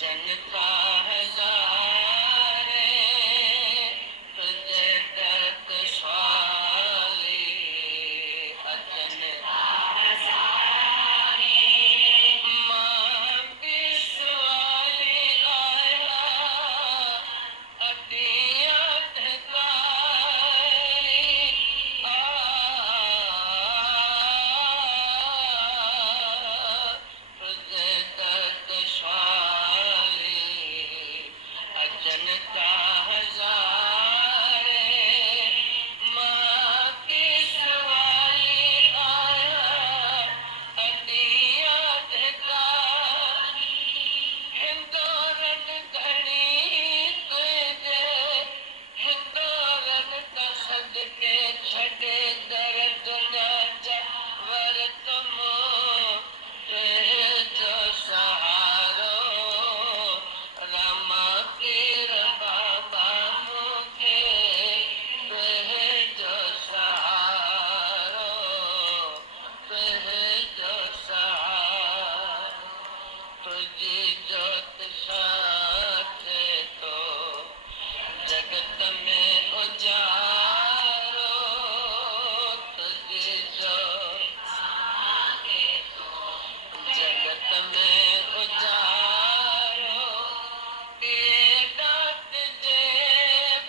जनता हजारे तुझे दर्द स्वाली जनता हजारे मां विश्वाली आया अदिया धकारी तुझे दर्द स्वाली जनता हजारे मां की सवाली आया अदिया धकारी हिंदोरन घणी तुझे हिंदोरन का सदके छड़े दर्द न जवर तुम जो सहारो रामा पीर बाबा मुखे जो सहारो जो सहारो तुझी जोत साथ तो जगत में उजारो तुझी जोत जगत में उजारो पीड़ा तुझे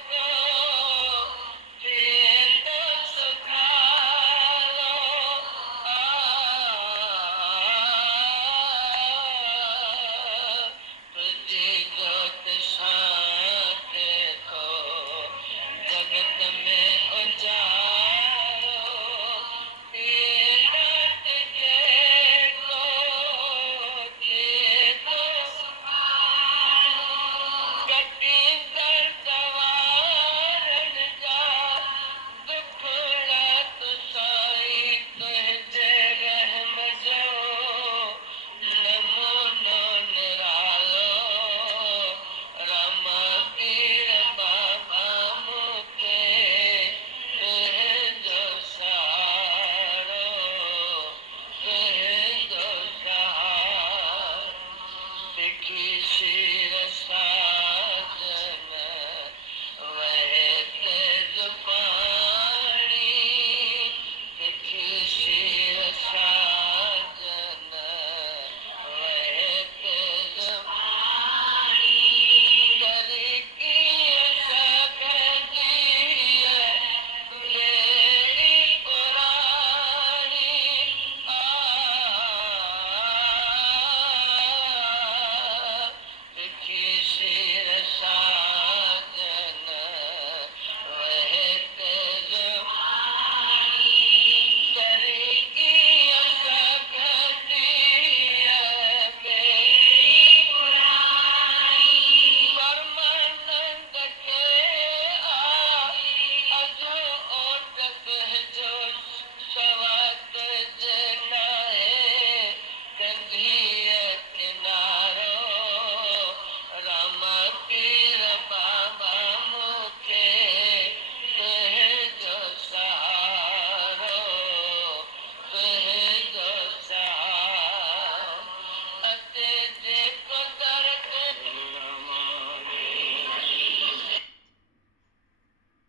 प्यो पीड़ सुखारो तुझी जोत साथ को जगत में उजारो पीड़ा तुझे को कटी दर्द वारन जा दुखड़ा तुसाई तुझे रहम जो नमूनो निरालो रामा पीर बाबा मुखे जो सहारो जो सहारो तिखी सी